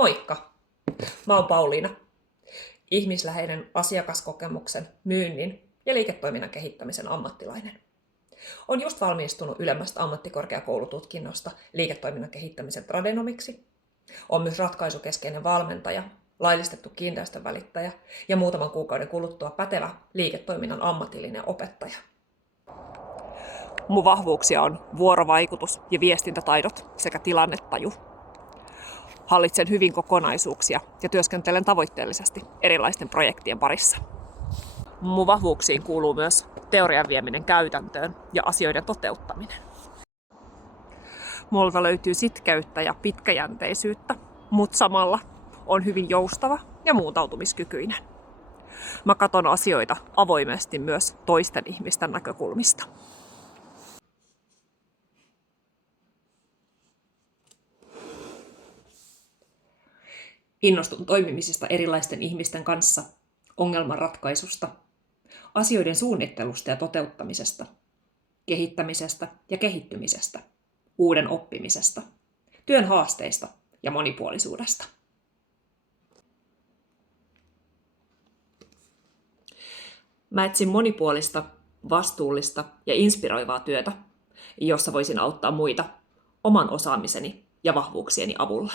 Moikka! Mä oon Pauliina, ihmisläheinen asiakaskokemuksen, myynnin ja liiketoiminnan kehittämisen ammattilainen. Olen just valmistunut ylemmästä ammattikorkeakoulututkinnosta liiketoiminnan kehittämisen tradenomiksi. Olen myös ratkaisukeskeinen valmentaja, laillistettu kiinteistön välittäjä ja muutaman kuukauden kuluttua pätevä liiketoiminnan ammatillinen opettaja. Mun vahvuuksia on vuorovaikutus ja viestintätaidot sekä tilannetaju. Hallitsen hyvin kokonaisuuksia ja työskentelen tavoitteellisesti erilaisten projektien parissa. Mun vahvuuksiin kuuluu myös teorian vieminen käytäntöön ja asioiden toteuttaminen. Multa löytyy sitkeyttä ja pitkäjänteisyyttä, mutta samalla on hyvin joustava ja muuntautumiskykyinen. Mä katson asioita avoimesti myös toisten ihmisten näkökulmista. Innostun toimimisesta erilaisten ihmisten kanssa, ongelmanratkaisusta, asioiden suunnittelusta ja toteuttamisesta, kehittämisestä ja kehittymisestä, uuden oppimisesta, työn haasteista ja monipuolisuudesta. Mä etsin monipuolista, vastuullista ja inspiroivaa työtä, jossa voisin auttaa muita oman osaamiseni ja vahvuuksieni avulla.